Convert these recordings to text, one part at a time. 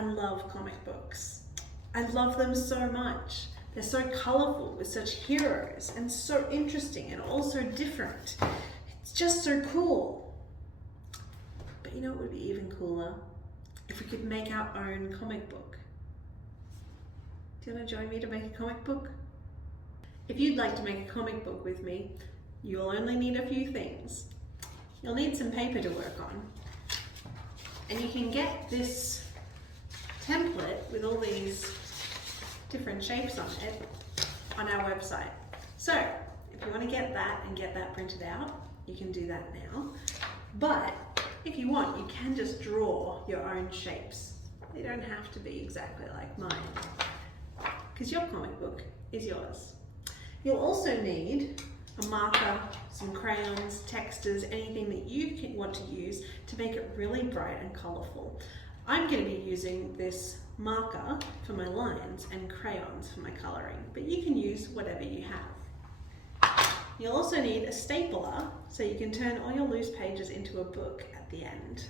I love comic books. I love them so much. They're so colourful with such heroes and so interesting and also different. It's just so cool. But you know what would be even cooler? If we could make our own comic book. Do you want to join me to make a comic book? If you'd like to make a comic book with me, you'll only need a few things. You'll need some paper to work on. And you can get this template with all these different shapes on it on our website. So if you want to get that and get that printed out, you can do that now. But if you want, you can just draw your own shapes. They don't have to be exactly like mine, because your comic book is yours. You'll also need a marker, some crayons, textures, anything that you want to use to make it really bright and colourful. I'm going to be using this marker for my lines and crayons for my colouring, but you can use whatever you have. You'll also need a stapler so you can turn all your loose pages into a book at the end.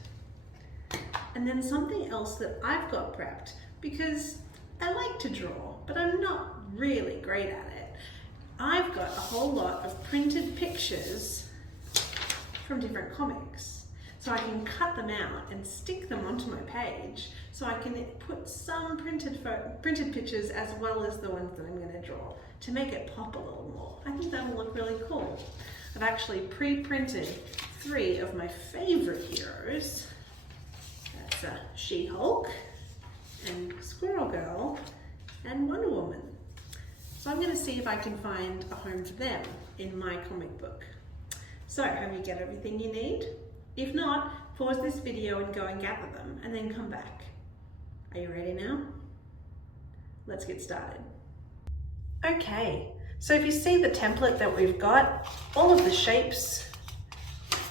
And then something else that I've got prepped, because I like to draw, but I'm not really great at it. I've got a whole lot of printed pictures from different comics. So I can cut them out and stick them onto my page, so I can put some printed pictures as well as the ones that I'm going to draw to make it pop a little more. I think that will look really cool. I've actually pre-printed 3 of my favorite heroes. That's She-Hulk and Squirrel Girl and Wonder Woman. So I'm going to see if I can find a home for them in my comic book. So have you got everything you need? If not, pause this video and go and gather them and then come back. Are you ready now? Let's get started. Okay, so if you see the template that we've got, all of the shapes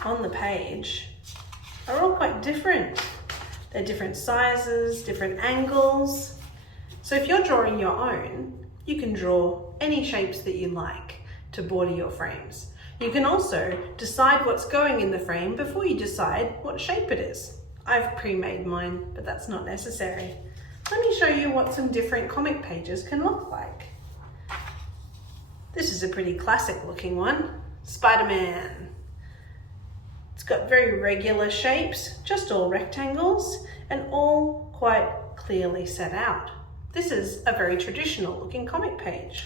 on the page are all quite different. They're different sizes, different angles. So if you're drawing your own, you can draw any shapes that you like to border your frames. You can also decide what's going in the frame before you decide what shape it is. I've pre-made mine, but that's not necessary. Let me show you what some different comic pages can look like. This is a pretty classic looking one, Spider-Man. It's got very regular shapes, just all rectangles, and all quite clearly set out. This is a very traditional looking comic page.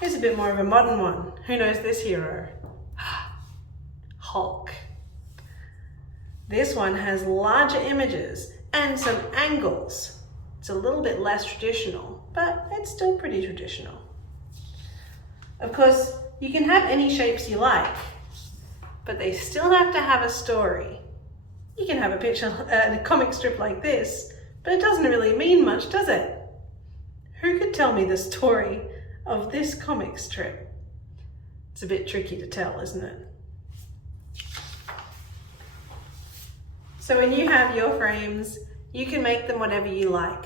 Here's a bit more of a modern one. Who knows this hero? Hulk. This one has larger images and some angles. It's a little bit less traditional, but it's still pretty traditional. Of course, you can have any shapes you like, but they still have to have a story. You can have a picture, a comic strip like this, but it doesn't really mean much, does it? Who could tell me the story of this comic strip? It's a bit tricky to tell, isn't it? So when you have your frames, you can make them whatever you like.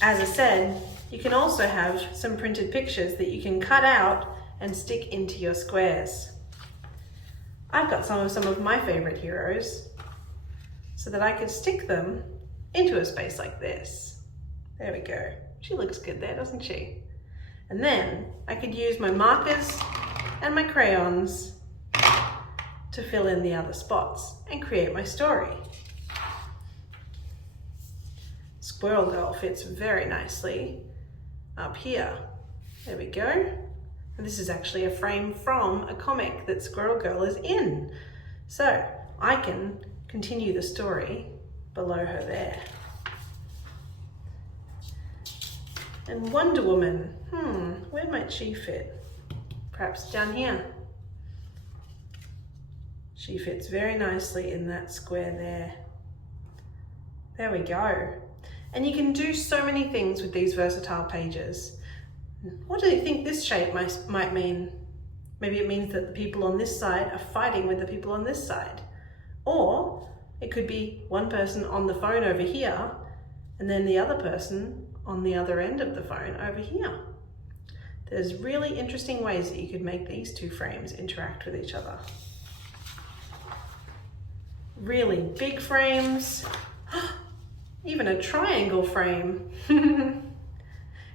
As I said, you can also have some printed pictures that you can cut out and stick into your squares. I've got some of my favorite heroes so that I could stick them into a space like this. There we go. She looks good there, doesn't she? And then I could use my markers and my crayons to fill in the other spots and create my story. Squirrel Girl fits very nicely up here. There we go. And this is actually a frame from a comic that Squirrel Girl is in. So I can continue the story below her there. And Wonder Woman, where might she fit? Perhaps down here. She fits very nicely in that square there. There we go. And you can do so many things with these versatile pages. What do you think this shape might mean? Maybe it means that the people on this side are fighting with the people on this side. Or it could be one person on the phone over here and then the other person on the other end of the phone over here. There's really interesting ways that you could make these two frames interact with each other. really big frames, even a triangle frame.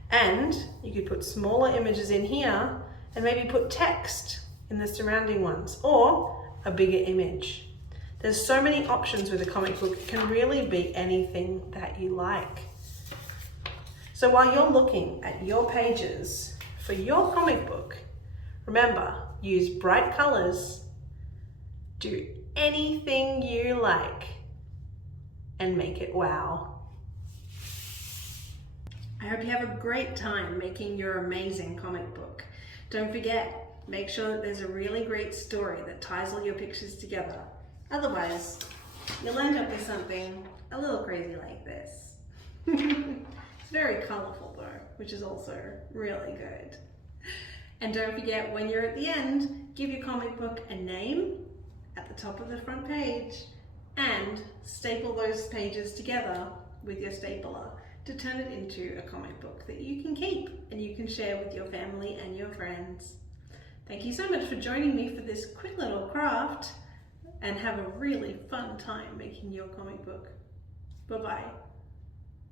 And you could put smaller images in here and maybe put text in the surrounding ones, or a bigger image. There's so many options with a comic book. It can really be anything that you like. So while you're looking at your pages for your comic book, remember, use bright colors, do anything you like, and make it wow. I hope you have a great time making your amazing comic book. Don't forget, make sure that there's a really great story that ties all your pictures together. Otherwise, you'll end up with something a little crazy like this. It's very colorful though, which is also really good. And don't forget, when you're at the end, give your comic book a name at the top of the front page and staple those pages together with your stapler to turn it into a comic book that you can keep and you can share with your family and your friends. Thank you so much for joining me for this quick little craft, and have a really fun time making your comic book. Bye-bye.